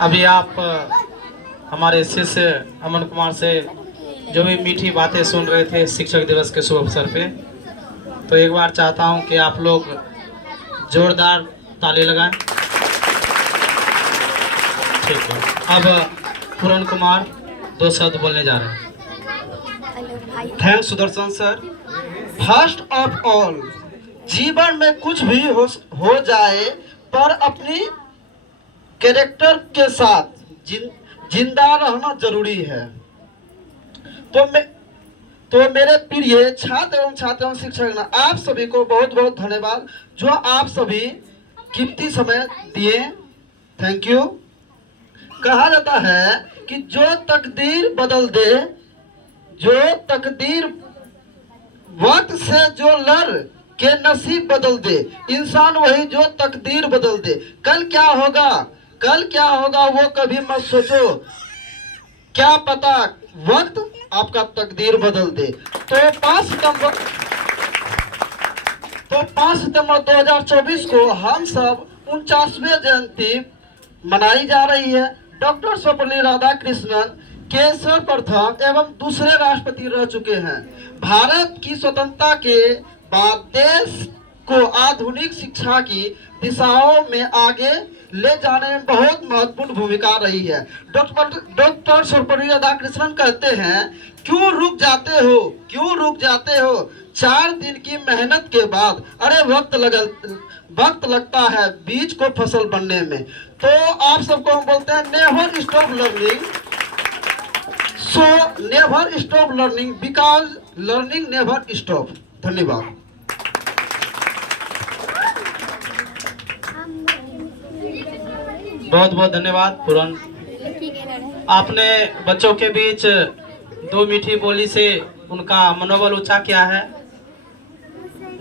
अभी आप हमारे शिष्य अमन कुमार से जो भी मीठी बातें सुन रहे थे शिक्षक दिवस के शुभ अवसर पे, तो एक बार चाहता हूं कि आप लोग जोरदार ताली लगाएं। ठीक है, अब पूरन कुमार 2 शब्द बोलने जा रहे हैं। Thanks Sudarshan sir. First of all, जीवन में कुछ भी हो जाए पर अपनी कैरेक्टर के साथ जिंदा रहना जरूरी है। तो मेरे प्रिय छात्र एवं शिक्षक, आप सभी को बहुत बहुत धन्यवाद जो आप सभी कीमती समय दिए। Thank you. कहा जाता है कि जो तकदीर बदल दे, जो तकदीर वक्त से जो लड़ के नसीब बदल दे, इंसान वही जो तकदीर बदल दे। कल क्या होगा वो कभी मत सोचो, क्या पता वक्त आपका तकदीर बदल दे। तो 5 सितंबर 2024 को हम सब 49वीं जयंती मनाई जा रही है। डॉक्टर सर्वपल्ली राधाकृष्णन के सर्वप्रथम एवं दूसरे राष्ट्रपति रह चुके हैं। भारत की स्वतंत्रता के बाद देश को आधुनिक शिक्षा की दिशाओं में आगे ले जाने में बहुत महत्वपूर्ण भूमिका रही है। डॉक्टर सर्वपल्ली राधाकृष्णन कहते हैं, क्यों रुक जाते हो 4 दिन की मेहनत के बाद। अरे वक्त लगता है बीज को फसल बनने में। तो आप सबको हम बोलते हैं never stop learning, so never stop learning because learning never stop. धन्यवाद। बहुत बहुत धन्यवाद पूरन। आपने बच्चों के बीच 2 मीठी बोली से उनका मनोबल ऊंचा किया है।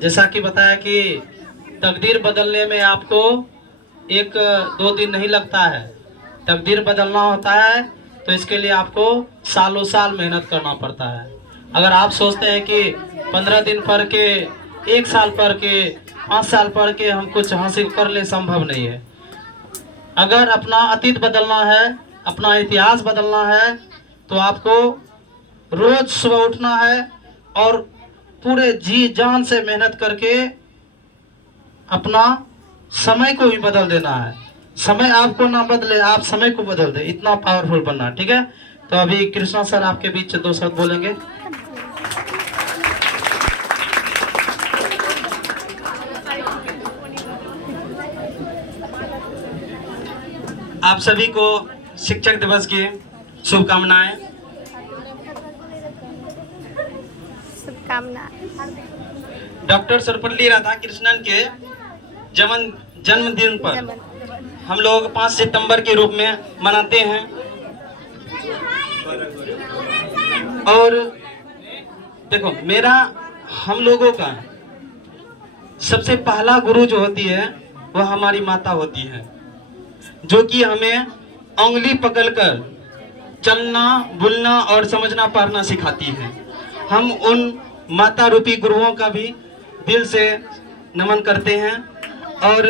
जैसा कि बताया कि तकदीर बदलने में आपको 1-2 दिन नहीं लगता है। तकदीर बदलना होता है तो इसके लिए आपको सालों साल मेहनत करना पड़ता है। अगर आप सोचते हैं कि 15 दिन पढ़ के, 1 साल पढ़ के, 5 साल पढ़ के हम कुछ हासिल कर ले, संभव नहीं है। अगर अपना अतीत बदलना है, अपना इतिहास बदलना है, तो आपको रोज सुबह उठना है और पूरे जी जान से मेहनत करके अपना समय को भी बदल देना है। समय आपको ना बदले, आप समय को बदल दे, इतना पावरफुल बनना। ठीक है, तो अभी कृष्णा सर आपके बीच 2 शब्द बोलेंगे। आप सभी को शिक्षक दिवस की शुभकामनाएं। डॉक्टर सर्वपल्ली राधाकृष्णन के जन्मदिन पर हम लोग 5 सितंबर के रूप में मनाते हैं। और देखो, हम लोगों का सबसे पहला गुरु जो होती है वह हमारी माता होती है, जो कि हमें उंगली पकड़कर चलना, बोलना और समझना पढ़ना सिखाती है। हम उन माता रूपी गुरुओं का भी दिल से नमन करते हैं और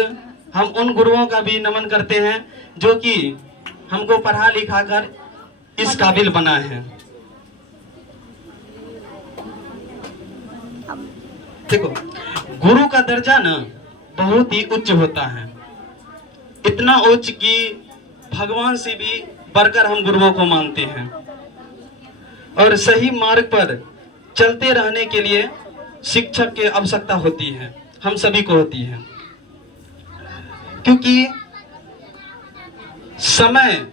हम उन गुरुओं का भी नमन करते हैं जो कि हमको पढ़ा लिखा कर इस काबिल बना है। देखो, गुरु का दर्जा ना बहुत ही उच्च होता है, इतना उच्च कि भगवान से भी बढ़कर हम गुरुओं को मानते हैं। और सही मार्ग पर चलते रहने के लिए शिक्षक की आवश्यकता होती है, हम सभी को होती है, क्योंकि समय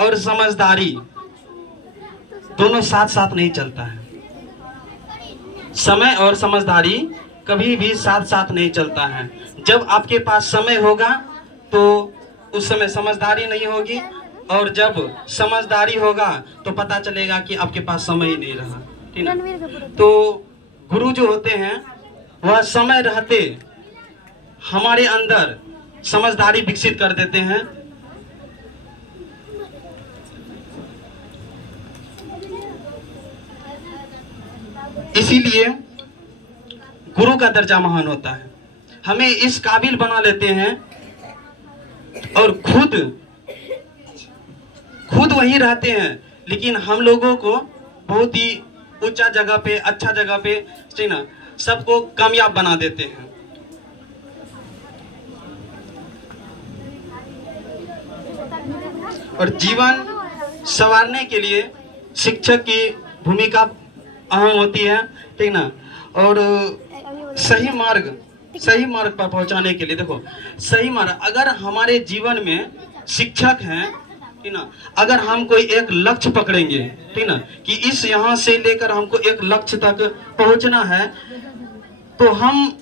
और समझदारी दोनों साथ साथ नहीं चलता है। समय और समझदारी कभी भी साथ साथ नहीं चलता है। जब आपके पास समय होगा तो उस समय समझदारी नहीं होगी, और जब समझदारी होगा तो पता चलेगा कि आपके पास समय ही नहीं रहा। ठीक है, तो गुरु जो होते हैं वह समय रहते हमारे अंदर समझदारी विकसित कर देते हैं। इसीलिए गुरु का दर्जा महान होता है, हमें इस काबिल बना लेते हैं और खुद वहीं रहते हैं, लेकिन हम लोगों को बहुत ही ऊंचा जगह पे, अच्छा जगह पे, ठीक ना, सबको कामयाब बना देते हैं। और जीवन संवारने के लिए शिक्षक की भूमिका अहम होती है, ठीक ना। और सही मार्ग पर पहुंचाने के लिए, देखो सही मार्ग, अगर हमारे जीवन में शिक्षक हैं, ठीक ना, अगर हम कोई एक लक्ष्य पकड़ेंगे, ठीक ना, कि इस यहाँ से लेकर हमको एक लक्ष्य तक पहुंचना है, तो हम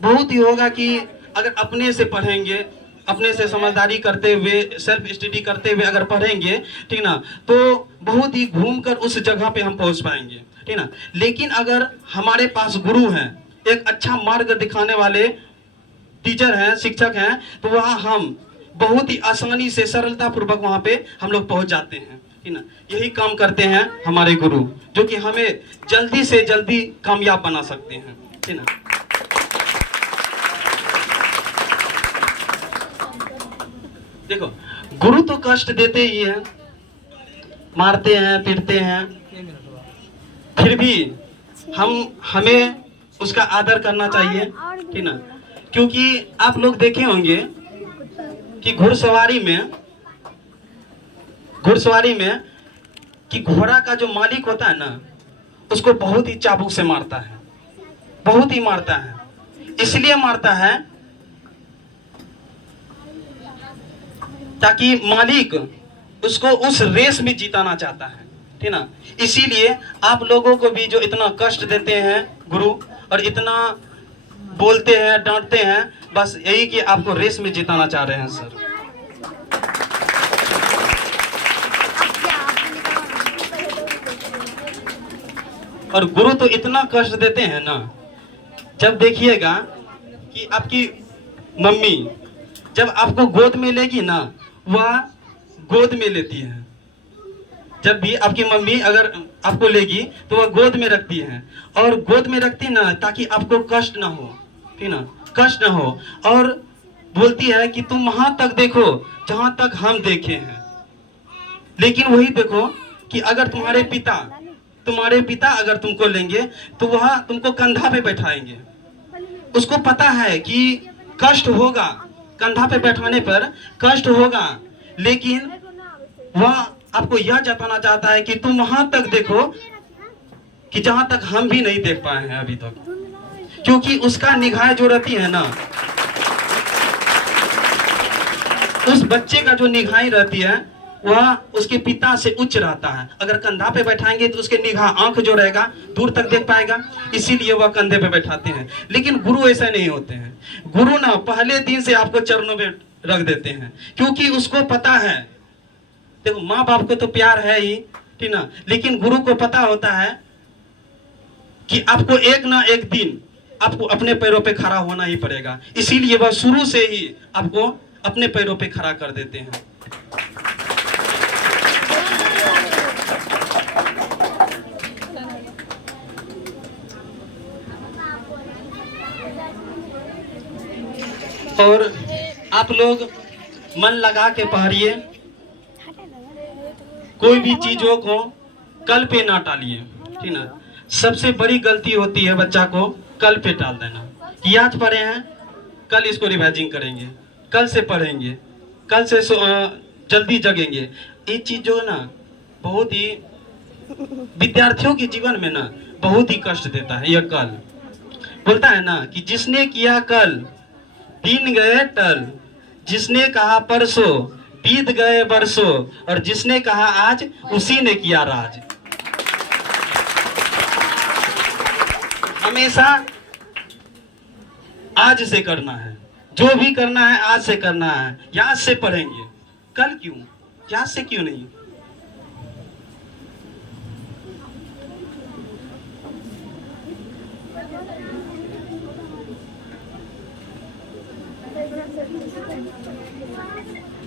बहुत ही होगा कि अगर अपने से पढ़ेंगे, अपने से समझदारी करते हुए, सेल्फ स्टडी करते हुए अगर पढ़ेंगे, ठीक ना, तो बहुत ही घूमकर उस जगह पे हम पहुंच पाएंगे, ठीक ना। लेकिन अगर हमारे पास गुरु हैं, एक अच्छा मार्ग दिखाने वाले टीचर हैं, शिक्षक हैं, तो वहाँ हम बहुत ही आसानी से, सरलता पूर्वक वहाँ पे हम लोग पहुंच जाते हैं, ठीक ना। यही काम करते हैं हमारे गुरु, जो कि हमें जल्दी से जल्दी कामयाब बना सकते हैं, ठीक ना। देखो गुरु तो कष्ट देते ही हैं, मारते हैं, पीटते हैं, फिर भी हमें उसका आदर करना चाहिए, ठीक ना। क्योंकि आप लोग देखे होंगे कि घुड़सवारी में कि घोड़ा का जो मालिक होता है ना, उसको बहुत ही चाबुक से मारता है, बहुत ही मारता है। इसलिए मारता है ताकि मालिक उसको उस रेस में जिताना चाहता है, ठीक ना। इसीलिए आप लोगों को भी जो इतना कष्ट देते हैं गुरु, और इतना बोलते हैं, डांटते हैं, बस यही कि आपको रेस में जिताना चाह रहे हैं सर। और गुरु तो इतना कष्ट देते हैं ना, जब देखिएगा कि आपकी मम्मी जब आपको गोद में लेगी ना, वह गोद में लेती है। जब भी आपकी मम्मी अगर आपको लेगी तो वह गोद में रखती है, और गोद में रखती ना ताकि आपको कष्ट ना हो, ठीक ना, कष्ट ना हो। और बोलती है कि तुम वहां तक देखो जहां तक हम देखे हैं। लेकिन वही देखो कि अगर तुम्हारे पिता अगर तुमको लेंगे तो वह तुमको कंधा पे बैठाएंगे। उसको पता है कि कष्ट होगा, कंधा पे बैठाने पर कष्ट होगा, लेकिन वह आपको यह जताना चाहता है कि तुम वहां तक देखो कि जहां तक हम भी नहीं देख पाए हैं अभी तक। क्योंकि उसका निगाह जो रहती है ना, उस बच्चे का जो निगाह रहती है वह उसके पिता से उच्च रहता है। अगर कंधा पे बैठाएंगे तो उसके निगाह, आंख जो रहेगा दूर तक देख पाएगा, इसीलिए वह कंधे पे बैठाते हैं। लेकिन गुरु ऐसा नहीं होते हैं। गुरु ना पहले दिन से आपको चरणों में रख देते हैं, क्योंकि उसको पता है, देखो माँ बाप को तो प्यार है ही, ठीक ना, लेकिन गुरु को पता होता है कि आपको एक ना एक दिन आपको अपने पैरों पे खड़ा होना ही पड़ेगा। इसीलिए वह शुरू से ही आपको अपने पैरों पे खड़ा कर देते हैं। और आप लोग मन लगा के पढ़िए, कोई भी चीजों को कल पे ना टालिए, ठीक ना। सबसे बड़ी गलती होती है बच्चा को कल पे टाल देना, कि आज पढ़े हैं कल इसको रिवाइजिंग करेंगे, कल से पढ़ेंगे, कल से जल्दी जगेंगे। ये चीज जो है ना बहुत ही विद्यार्थियों के जीवन में ना बहुत ही कष्ट देता है। यह कल बोलता है ना कि जिसने किया कल दिन गए टल, जिसने कहा परसों बीत गए बरसों, और जिसने कहा आज उसी ने किया राज। हमेशा आज से करना है, जो भी करना है आज से करना है। याद से पढ़ेंगे, कल क्यों, याद से क्यों नहीं।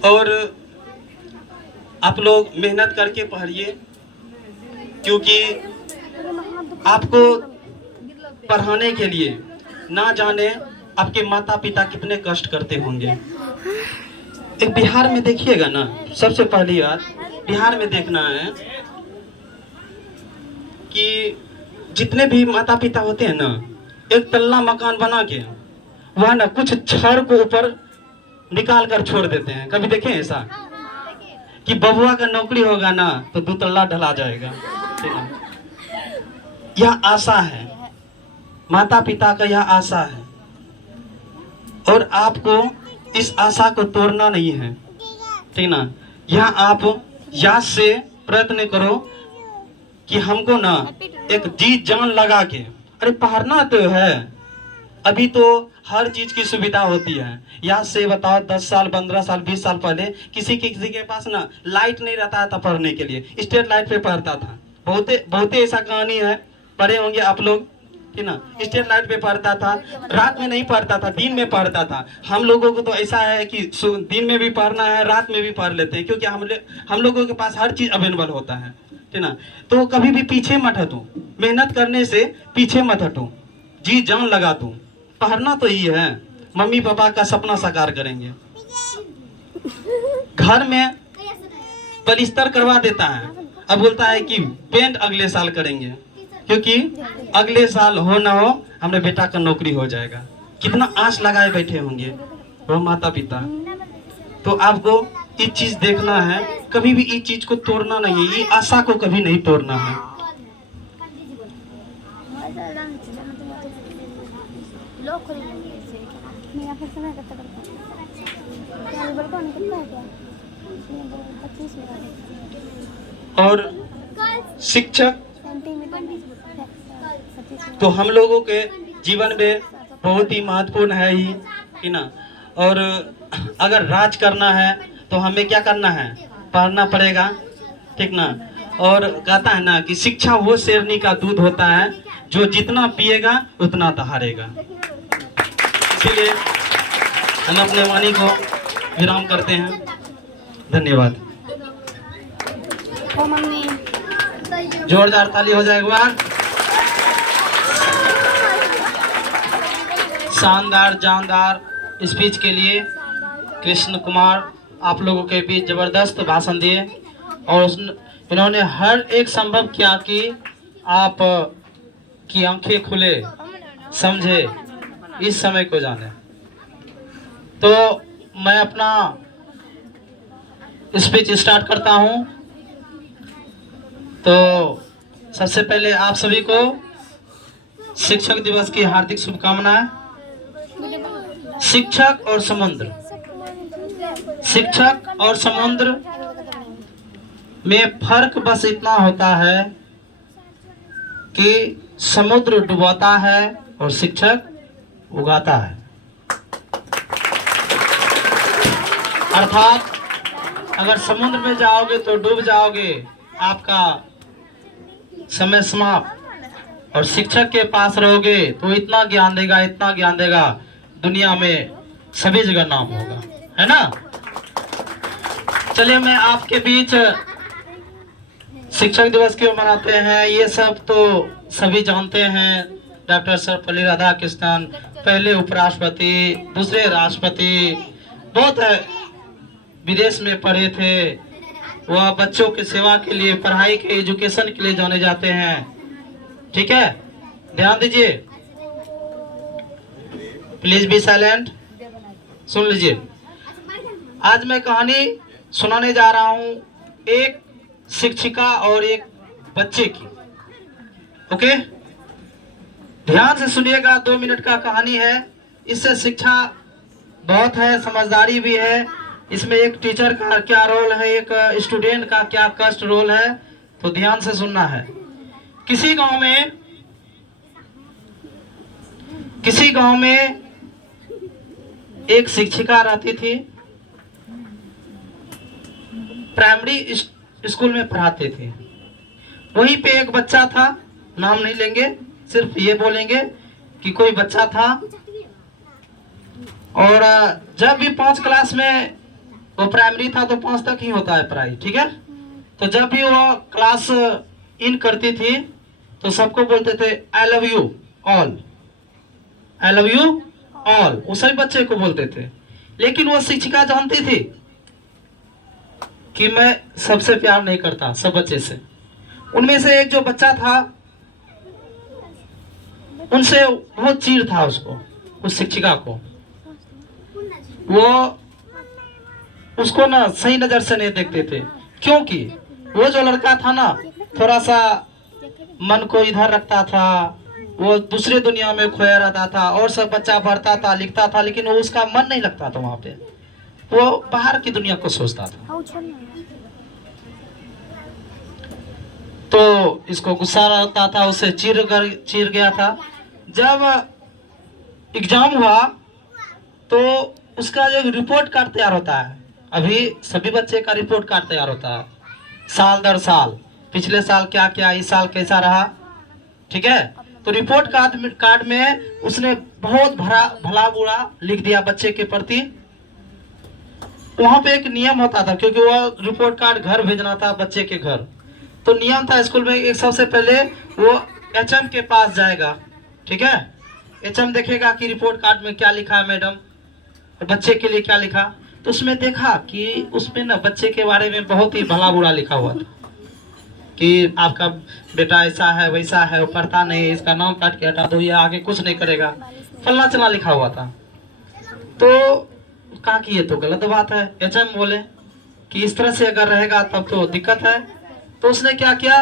और आप लोग मेहनत करके पढ़िए, क्योंकि आपको पढ़ाने के लिए ना जाने आपके माता पिता कितने कष्ट करते होंगे। एक बिहार में देखिएगा ना, सबसे पहली बात बिहार में देखना है कि जितने भी माता पिता होते हैं ना, एक तल्ला मकान बना के वह ना कुछ छड़ को ऊपर निकाल कर छोड़ देते हैं। कभी देखें ऐसा कि बबुआ का नौकरी होगा ना तो 2 तल्ला ढला जाएगा, ठीक है? यह आशा है, माता पिता का यह आशा है, और आपको इस आशा को तोड़ना नहीं है, ठीक ना? यहाँ आप याद से प्रयत्न करो कि हमको ना एक जी जान लगा के, अरे पढ़ना तो है, अभी तो हर चीज की सुविधा होती है। याद से बताओ 10 साल 15 साल 20 साल पहले किसी के पास ना लाइट नहीं रहता था पढ़ने के लिए, स्ट्रीट लाइट पे पढ़ता था। बहुत ऐसा कहानी है, पढ़े होंगे आप लोग, ठीक ना? स्ट्रीट लाइट पे पढ़ता था, रात में नहीं पढ़ता था, दिन में पढ़ता था। हम लोगों को तो ऐसा है कि दिन में भी पढ़ना है, रात में भी पढ़ लेते हैं, क्योंकि हम लोगों के पास हर चीज अवेलेबल होता है, ठीक ना? तो कभी भी पीछे मत हटो, मेहनत करने से पीछे मत हटो, जी जान लगा दो। पढ़ना तो ही है, मम्मी पापा का सपना साकार करेंगे। घर में पलिस्तर करवा देता है, अब बोलता है कि पेंट अगले साल करेंगे, क्योंकि अगले साल हो ना हो हमारे बेटा का नौकरी हो जाएगा। कितना आस लगाए बैठे होंगे वो माता पिता। तो आपको ये चीज देखना है, कभी भी इस चीज को तोड़ना नहीं है, ये आशा को कभी नहीं तोड़ना है। और शिक्षक तो हम लोगों के जीवन में बहुत ही महत्वपूर्ण है ही, है ना? और अगर राज करना है तो हमें क्या करना है, पढ़ना पड़ेगा, ठीक ना? और कहता है ना कि शिक्षा वो शेरनी का दूध होता है जो जितना पिएगा उतना दहाड़ेगा। इसलिए हम अपने वाणी को विराम करते हैं। धन्यवाद। जोरदार ताली हो जाए एक बार। शानदार जानदार स्पीच के लिए कृष्ण कुमार आप लोगों के बीच जबरदस्त भाषण दिए, और इन्होंने हर एक संभव किया कि आप की आंखें खुले, समझे, इस समय को जाने। तो मैं अपना स्पीच स्टार्ट करता हूं। तो सबसे पहले आप सभी को शिक्षक दिवस की हार्दिक शुभकामनाएं। शिक्षक और समुद्र, शिक्षक और समुद्र में फर्क बस इतना होता है कि समुद्र डुबाता है और शिक्षक उगाता है। अर्थात अगर समुद्र में जाओगे तो डूब जाओगे, आपका समय समाप्त, और शिक्षक के पास रहोगे तो इतना ज्ञान देगा, इतना ज्ञान देगा, दुनिया में सभी जगह नाम होगा, है ना? चलिए, मैं आपके बीच शिक्षक दिवस क्यों मनाते हैं ये सब तो सभी जानते हैं। डॉक्टर सर्वपल्ली राधाकृष्णन पहले उपराष्ट्रपति, दूसरे राष्ट्रपति, बहुत है, विदेश में पढ़े थे, वह बच्चों की सेवा के लिए, पढ़ाई के, एजुकेशन के लिए जाने जाते हैं। ठीक है, ध्यान दीजिए, प्लीज बी साइलेंट, सुन लीजिए। आज मैं कहानी सुनाने जा रहा हूं एक शिक्षिका और एक बच्चे की। ओके, ध्यान से सुनिएगा, 2 मिनट का कहानी है। इससे शिक्षा बहुत है, समझदारी भी है। इसमें एक टीचर का क्या रोल है, एक स्टूडेंट का क्या कष्ट रोल है, तो ध्यान से सुनना है। किसी गांव में एक शिक्षिका रहती थी, प्राइमरी स्कूल में पढ़ाते थे। वहीं पे एक बच्चा था, नाम नहीं लेंगे, सिर्फ ये बोलेंगे कि कोई बच्चा था, और जब भी 5 क्लास में, वो प्राइमरी था तो 5 तक ही होता है पढ़ाई, ठीक है। तो जब भी वो क्लास इन करती थी तो सबको बोलते थे I love you all, I love you all, वो सभी बच्चे को बोलते थे। लेकिन वो शिक्षिका जानती थी कि मैं सबसे प्यार नहीं करता, सब बच्चे से। उनमें से एक जो बच्चा था, उनसे बहुत चीड़ था उसको, उस शिक्षिका को। वो उसको ना सही नजर से नहीं देखते थे, क्योंकि वो जो लड़का था ना, थोड़ा सा मन को इधर रखता था, वो दूसरे दुनिया में खोया रहता था। और सब बच्चा पढ़ता था, लिखता था, लेकिन वो उसका मन नहीं लगता था वहां पे, वो बाहर की दुनिया को सोचता था। तो इसको गुस्सा रहता था, उसे चीर गया था। जब एग्जाम हुआ तो उसका जो रिपोर्ट कार्ड तैयार होता है, अभी सभी बच्चे का रिपोर्ट कार्ड तैयार होता है साल दर साल, पिछले साल क्या क्या, इस साल कैसा रहा, ठीक है। तो रिपोर्ट कार्ड में उसने बहुत भला बुरा लिख दिया बच्चे के प्रति। वहां पे एक नियम होता था, क्योंकि वो रिपोर्ट कार्ड घर भेजना था बच्चे के घर। तो नियम था स्कूल में, एक सबसे पहले वो एचएम के पास जाएगा, ठीक है। एचएम देखेगा कि रिपोर्ट कार्ड में क्या लिखा है मैडम, और बच्चे के लिए क्या लिखा। तो उसमें देखा कि उसमें ना बच्चे के बारे में बहुत ही भला बुरा लिखा हुआ था, कि आपका बेटा ऐसा है वैसा है, वो पढ़ता नहीं, इसका नाम काट के हटा दो, ये आगे कुछ नहीं करेगा, फलना चला लिखा हुआ था। तो कहा कि ये तो गलत बात है। एचएम बोले कि इस तरह से अगर रहेगा तब तो दिक्कत है। तो उसने क्या किया,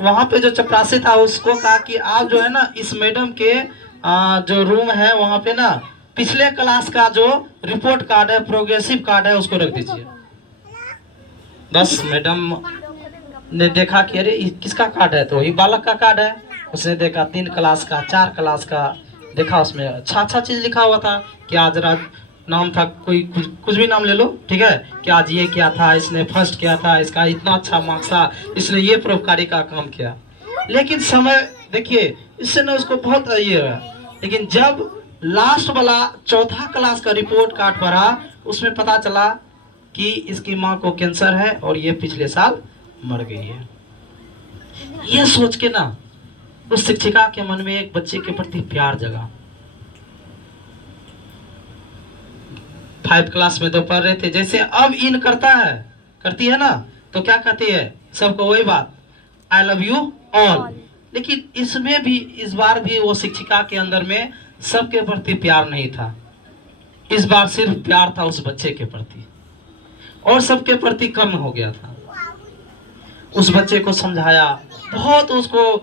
वहां पे जो चपरासी था उसको कहा कि आप जो है ना, इस मैडम के जो रूम है वहां पे ना, पिछले क्लास का जो रिपोर्ट कार्ड है, प्रोग्रेसिव कार्ड है, उसको रख दीजिए। बस मैडम ने देखा कि अरे किसका कार्ड है, तो वही बालक का कार्ड है। उसने देखा 3 क्लास का, 4 क्लास का, देखा उसमें अच्छा चीज लिखा हुआ था कि आज रात नाम था, कोई कुछ भी नाम ले लो, ठीक है, कि आज ये किया था, इसने फर्स्ट किया था, इसका इतना अच्छा मार्क्स था, इसने ये परोपकारी का काम किया। लेकिन समय देखिए, इससे ना उसको बहुत ये है। लेकिन जब लास्ट वाला 4था क्लास का रिपोर्ट कार्ड पढ़ा, उसमें पता चला कि इसकी माँ को कैंसर है और ये पिछले साल मर गई है। ये सोच के ना उस शिक्षिका के मन में एक बच्चे के प्रति प्यार जगा। 5 क्लास में तो पढ़ रहे थे, जैसे अब इन करती है ना, तो क्या कहती है सबको वही बात, आई लव यू ऑल। लेकिन इसमें भी इस बार भी वो शिक्षिका के अंदर में सबके प्रति प्यार नहीं था, इस बार सिर्फ प्यार था उस बच्चे के प्रति, और सबके प्रति कम हो गया था। उस बच्चे को समझाया, बहुत उसको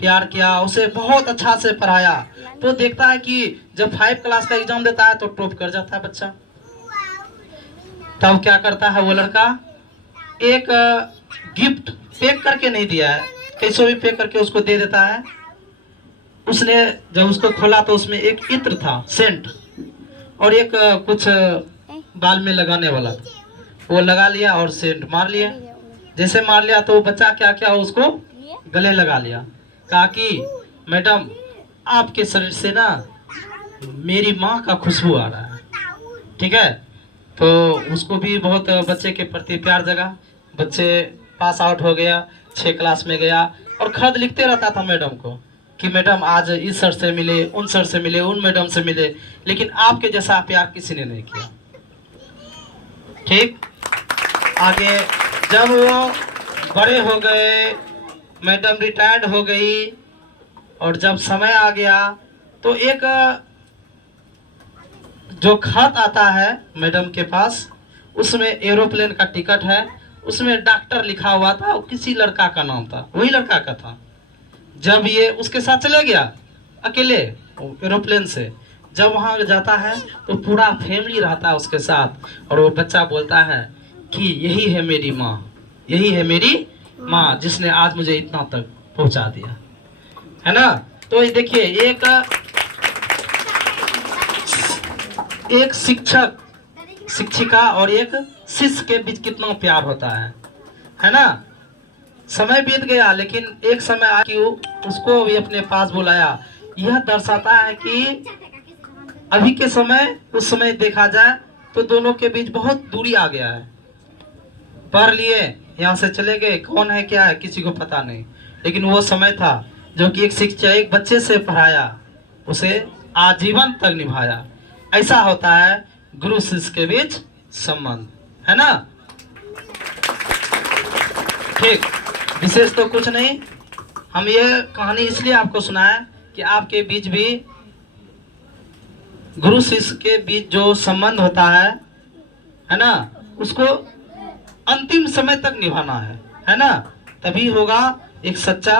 प्यार किया, उसे बहुत अच्छा से पढ़ाया। तो देखता है कि जब 5 क्लास का एग्जाम देता है तो टॉप कर जाता है बच्चा। तब क्या करता है वो लड़का, एक गिफ्ट पैक करके नहीं दिया है, कैसे भी पैक करके उसको दे देता है। उसने जब उसको खोला तो उसमें एक इत्र था, सेंट, और एक कुछ बाल में लगाने वाला था, वो लगा लिया और सेंट मार लिया। जैसे मार लिया तो बच्चा क्या क्या उसको गले लगा लिया, कहा कि मैडम आपके शरीर से ना मेरी माँ का खुशबू आ रहा है, ठीक है। तो उसको भी बहुत बच्चे के प्रति प्यार जगा। बच्चे पास आउट हो गया, 6 क्लास में गया, और खत लिखते रहता था मैडम को कि मैडम आज इस सर से मिले, उन सर से मिले, उन मैडम से मिले, लेकिन आपके जैसा प्यार किसी ने नहीं किया, ठीक। आगे जब वो बड़े हो गए, मैडम रिटायर्ड हो गई, और जब समय आ गया तो एक जो खत आता है मैडम के पास, उसमें एरोप्लेन का टिकट है, उसमें डॉक्टर लिखा हुआ था, और किसी लड़का का नाम था, वही लड़का का था। जब ये उसके साथ चले गया अकेले एरोप्लेन से, जब वहां जाता है तो पूरा फैमिली रहता है उसके साथ, और वो बच्चा बोलता है कि यही है मेरी माँ, यही है मेरी माँ जिसने आज मुझे इतना तक पहुंचा दिया, है ना। तो ये देखिए, एक शिक्षक, शिक्षिका और एक शिष्य के बीच कितना प्यार होता है ना। समय बीत गया, लेकिन एक समय आया कि उसको भी अपने पास बुलाया। यह दर्शाता है कि अभी के समय, उस समय देखा जाए तो दोनों के बीच बहुत दूरी आ गया है। पढ़ लिए, यहाँ से चले गए, कौन है क्या है किसी को पता नहीं। लेकिन वो समय था जो कि एक शिक्षक एक बच्चे से पढ़ाया, उसे आजीवन तक निभाया। ऐसा होता है गुरु शिष्य के बीच संबंध, है ना? ठीक, विशेष तो कुछ नहीं। हम ये कहानी इसलिए आपको सुनाए कि आपके बीच भी गुरु शिष्य के बीच जो संबंध होता है ना, उसको अंतिम समय तक निभाना है ना? तभी होगा एक सच्चा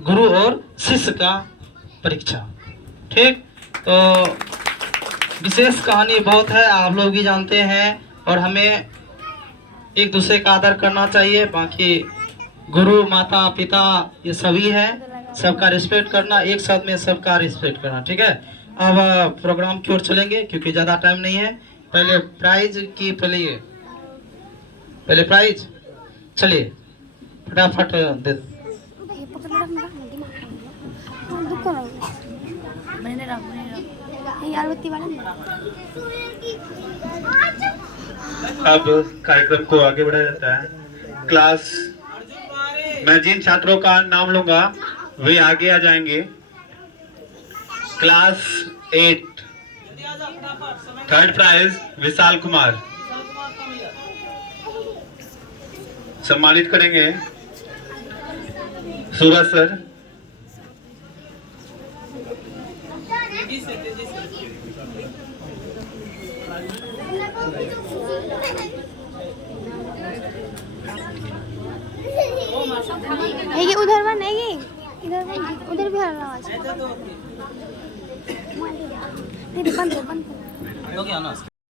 गुरु और शिष्य का परीक्षा। ठीक, तो विशेष कहानी बहुत है, आप लोग भी जानते हैं, और हमें एक दूसरे का आदर करना चाहिए। बाकी गुरु माता पिता ये सभी है, सबका रिस्पेक्ट करना, एक साथ में सबका रिस्पेक्ट करना। ठीक है, अब प्रोग्राम की ओर चलेंगे क्योंकि ज़्यादा टाइम नहीं है। पहले प्राइज की पहले प्राइज, चलिए फटाफट दे। अब कार्यक्रम को आगे बढ़ाया जाता है। क्लास, मैं जिन छात्रों का नाम लूंगा वे आगे आ जाएंगे। Class 8, third prize Vishal Kumar, सम्मानित करेंगे सूरज सर। उधर बनेगी, इधर उधर भी आवाज बंद।